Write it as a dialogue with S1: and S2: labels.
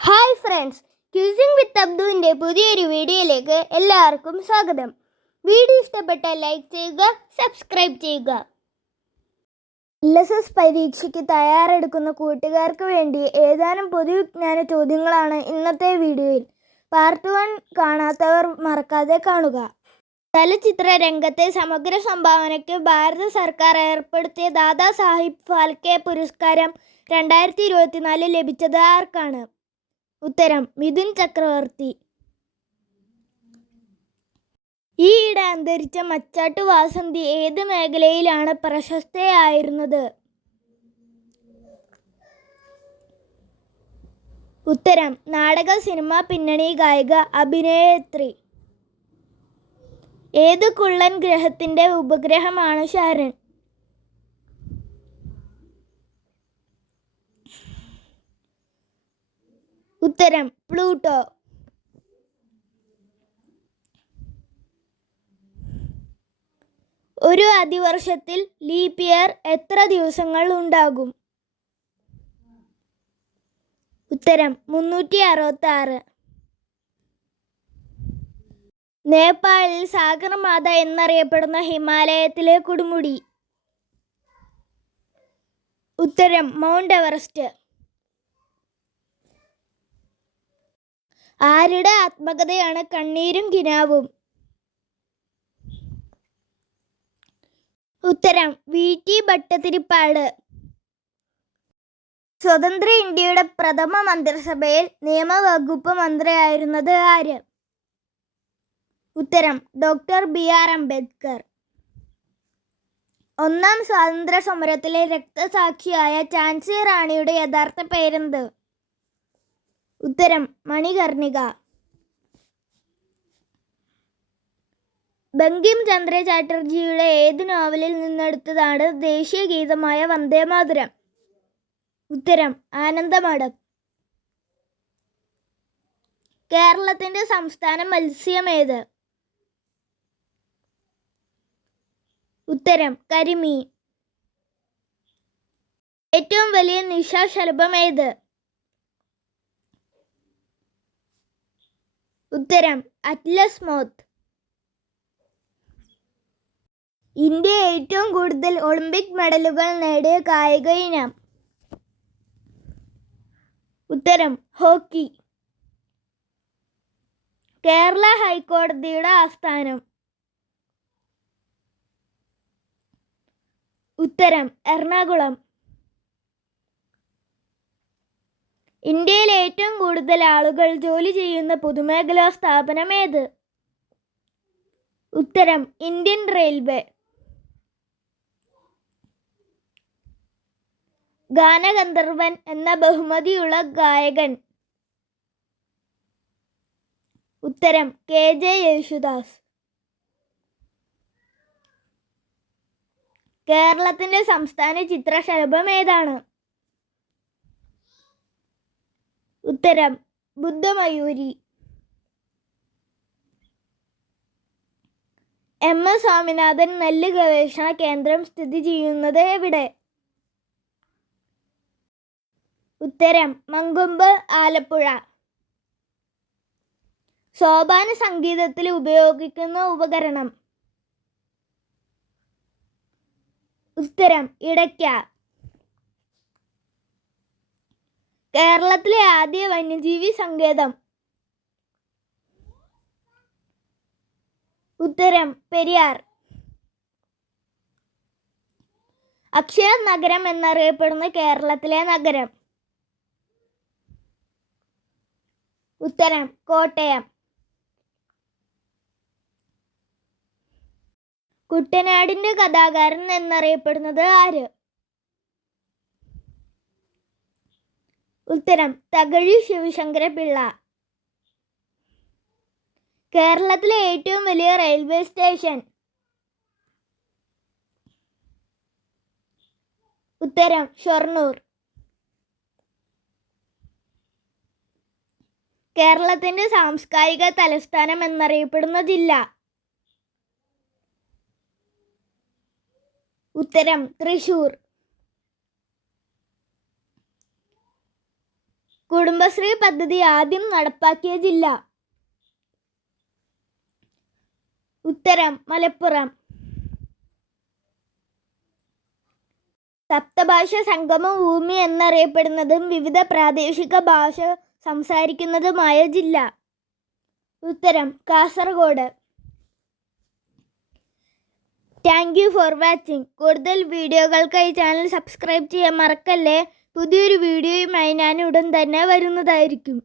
S1: Hi friends queueing with അബ്ദുവിന്റെ പുതിയൊരു വീഡിയോയിലേക്ക് എല്ലാവർക്കും സ്വാഗതം. വീഡിയോ ഇഷ്ടപ്പെട്ട ലൈക്ക് ചെയ്യുക സബ്സ്ക്രൈബ് ചെയ്യുക. എൽ എസ് എസ് പരീക്ഷയ്ക്ക് തയ്യാറെടുക്കുന്ന കൂട്ടുകാർക്ക് വേണ്ടി ഏതാനും പൊതുവിജ്ഞാന ചോദ്യങ്ങളാണ് ഇന്നത്തെ വീഡിയോയിൽ. പാർട്ട് വൺ കാണാത്തവർ മറക്കാതെ കാണുക. ചലച്ചിത്ര രംഗത്തെ സമഗ്ര സംഭാവനയ്ക്ക് ഭാരത സർക്കാർ ഏർപ്പെടുത്തിയ ദാദാ സാഹിബ് ഫാൽക്കെ പുരസ്കാരം രണ്ടായിരത്തി ഇരുപത്തിനാലിൽ ലഭിച്ചത് ആർക്കാണ്? ഉത്തരം മിഥുൻ ചക്രവർത്തി. ഈയിടെ അന്തരിച്ച മച്ചാട്ട് വാസന്തി ഏത് മേഖലയിലാണ് പ്രശസ്തയായിരുന്നത്? ഉത്തരം നാടക സിനിമ പിന്നണി ഗായിക അഭിനേത്രി. ഏത് കുള്ളൻ ഗ്രഹത്തിന്റെ ഉപഗ്രഹമാണ് ശരൺ? ഉത്തരം പ്ലൂട്ടോ. ഒരു അതിവർഷത്തിൽ ലീപ് ഇയർ എത്ര ദിവസങ്ങൾ ഉണ്ടാകും? ഉത്തരം മുന്നൂറ്റി അറുപത്തി ആറ് നേപ്പാളിൽ സാഗർമാത എന്നറിയപ്പെടുന്ന ഹിമാലയത്തിലെ കൊടുമുടി. ഉത്തരം മൗണ്ട് എവറസ്റ്റ്. ആരുടെ ആത്മകഥയാണ് കണ്ണീരും കിനാവും? ഉത്തരം വി. ടി. ഭട്ടതിരിപ്പാട്. സ്വതന്ത്ര ഇന്ത്യയുടെ പ്രഥമ മന്ത്രിസഭയിൽ നിയമവകുപ്പ് മന്ത്രിയായിരുന്നത് ആര്? ഉത്തരം ഡോക്ടർ ബി. ആർ. അംബേദ്കർ. ഒന്നാം സ്വാതന്ത്ര്യ സമരത്തിലെ രക്തസാക്ഷിയായ ചാൻസി റാണിയുടെ യഥാർത്ഥ പേരെന്ത്? ഉത്തരം മണികർണിക. ബങ്കിം ചന്ദ്ര ചാറ്റർജിയുടെ ഏത് നോവലിൽ നിന്നെടുത്തതാണ് ദേശീയ ഗീതമായ വന്ദേ മാതരം? ഉത്തരം ആനന്ദമഠം. കേരളത്തിന്റെ സംസ്ഥാന മത്സ്യം ഏത്? ഉത്തരം കരിമീൻ. ഏറ്റവും വലിയ നിശാശലഭം ഏത്? ഉത്തരം അറ്റ്ലസ് മോത്ത്. ഇന്ത്യ ഏറ്റവും കൂടുതൽ ഒളിമ്പിക് മെഡലുകൾ നേടിയ കായിക ഇനം. ഉത്തരം ഹോക്കി. കേരള ഹൈക്കോടതിയുടെ ആസ്ഥാനം. ഉത്തരം എറണാകുളം. ഇന്ത്യയിൽ കൂടുതൽ ആളുകൾ ജോലി ചെയ്യുന്ന പൊതുമേഖലാ സ്ഥാപനം ഏത് ഉത്തരം ഇന്ത്യൻ റെയിൽവേ. ഗാനഗന്ധർവൻ എന്ന ബഹുമതിയുള്ള ഗായകൻ. ഉത്തരം കെ ജെ യേശുദാസ്. കേരളത്തിന്റെ സംസ്ഥാന ചിത്രശലഭം ഏതാണ്? ഉത്തരം ബുദ്ധമയൂരി. എം എസ് സ്വാമിനാഥൻ നെല്ല് ഗവേഷണ കേന്ദ്രം സ്ഥിതി ചെയ്യുന്നത് എവിടെ? ഉത്തരം മങ്കൊമ്പ് ആലപ്പുഴ. സോപാന സംഗീതത്തിൽ ഉപയോഗിക്കുന്ന ഉപകരണം. ഉത്തരം ഇടയ്ക്ക. കേരളത്തിലെ ആദ്യ വന്യജീവി സങ്കേതം. ഉത്തരം പെരിയാർ. അക്ഷയ നഗരം എന്നറിയപ്പെടുന്ന കേരളത്തിലെ നഗരം. ഉത്തരം കോട്ടയം. കുട്ടനാടിന്റെ കഥാകാരൻ എന്നറിയപ്പെടുന്നത് ആര്? ഉത്തരം തകഴി ശിവശങ്കര പിള്ള. കേരളത്തിലെ ഏറ്റവും വലിയ റെയിൽവേ സ്റ്റേഷൻ. ഉത്തരം ഷൊർണൂർ. കേരളത്തിന്റെ സാംസ്കാരിക തലസ്ഥാനം എന്നറിയപ്പെടുന്ന ജില്ല. ഉത്തരം തൃശൂർ. കുടുംബശ്രീ പദ്ധതി ആദ്യം നടപ്പാക്കിയ ജില്ല? ഉത്തരം മലപ്പുറം. സപ്തഭാഷ സംഗമ ഭൂമി എന്നറിയപ്പെടുന്നതും വിവിധ പ്രാദേശിക ഭാഷ സംസാരിക്കുന്നതുമായ ജില്ല? ഉത്തരം Kasaragod. Thank you for watching. കൂടുതൽ വീഡിയോകൾക്കായി ചാനൽ സബ്സ്ക്രൈബ് ചെയ്യാൻ മറക്കല്ലേ? പുതിയൊരു വീഡിയോയുമായി ഞാൻ ഉടൻ തന്നെ വരുന്നതായിരിക്കും.